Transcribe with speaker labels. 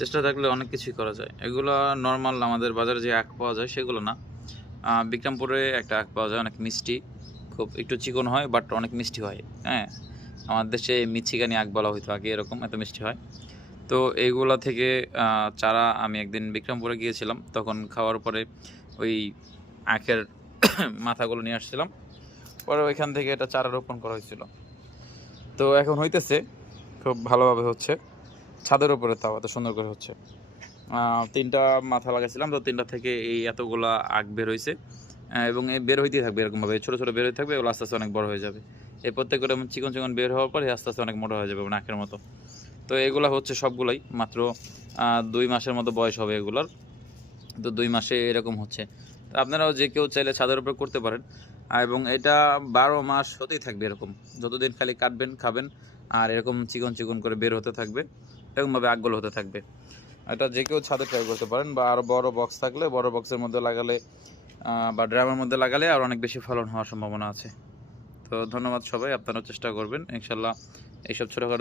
Speaker 1: চেষ্টা থাকলে অনেক কিছুই করা যায়। এগুলো নর্মাল আমাদের বাজারে যে আখ পাওয়া যায় সেগুলো না। বিক্রমপুরে একটা আখ পাওয়া যায়, অনেক মিষ্টি। খুব একটু চিকন হয় বাট অনেক মিষ্টি হয় হ্যাঁ? আমাদের দেশে মিচ্ছিগানি আখ বলা হইতো আগে এরকম, এত মিষ্টি হয়। তো এইগুলা থেকে চারা আমি একদিন বিক্রমপুরে গিয়েছিলাম, তখন খাওয়ার পরে ওই আখের মাথাগুলো নিয়ে আসছিলাম। পরে ওইখান থেকে এটা চারা রোপণ করা হয়েছিল। তো এখন হইতেছে, খুব ভালোভাবে হচ্ছে। ছাদের উপরে তাও এত সুন্দর করে হচ্ছে। তিনটা মাথা লাগাইছিলাম, তো তিনটা থেকে এই এতগুলা আখ বের হয়েছে এবং এই বের হইতেই থাকবে এরকমভাবে। ছোটো ছোটো বের হতে থাকবে, এগুলো আস্তে আস্তে অনেক বড় হয়ে যাবে। এই প্রত্যেক করে চিকন চিকন বের হওয়ার পরে আস্তে আস্তে অনেক মোটা হয়ে যাবে নাকের মতো। তো এগুলা হচ্ছে সবগুলাই, মাত্র দুই মাসের মতো বয়স হবে এগুলার। তো দুই মাসে এরকম হচ্ছে। তো আপনারাও যে কেউ চাইলে ছাদের উপর করতে পারেন। এবং এটা বারো মাস হতেই থাকবে এরকম। যতদিন খালি কাটবেন, খাবেন, আর এরকম চিকন চিকন করে বের হতে থাকবে। এরকমভাবে আগগুলো হতে থাকবে। এটা যে কেউ ছাদে ট্রাই করতে পারেন বা আরও বড় বক্স থাকলে, বড় বক্সের মধ্যে লাগালে বা ড্রামের মধ্যে লাগালে আর অনেক বেশি ফলন হওয়ার সম্ভাবনা আছে। তো ধন্যবাদ সবাই, আপনারাও চেষ্টা করবেন। ইনশাল্লাহ এইসব ছোটোখাটো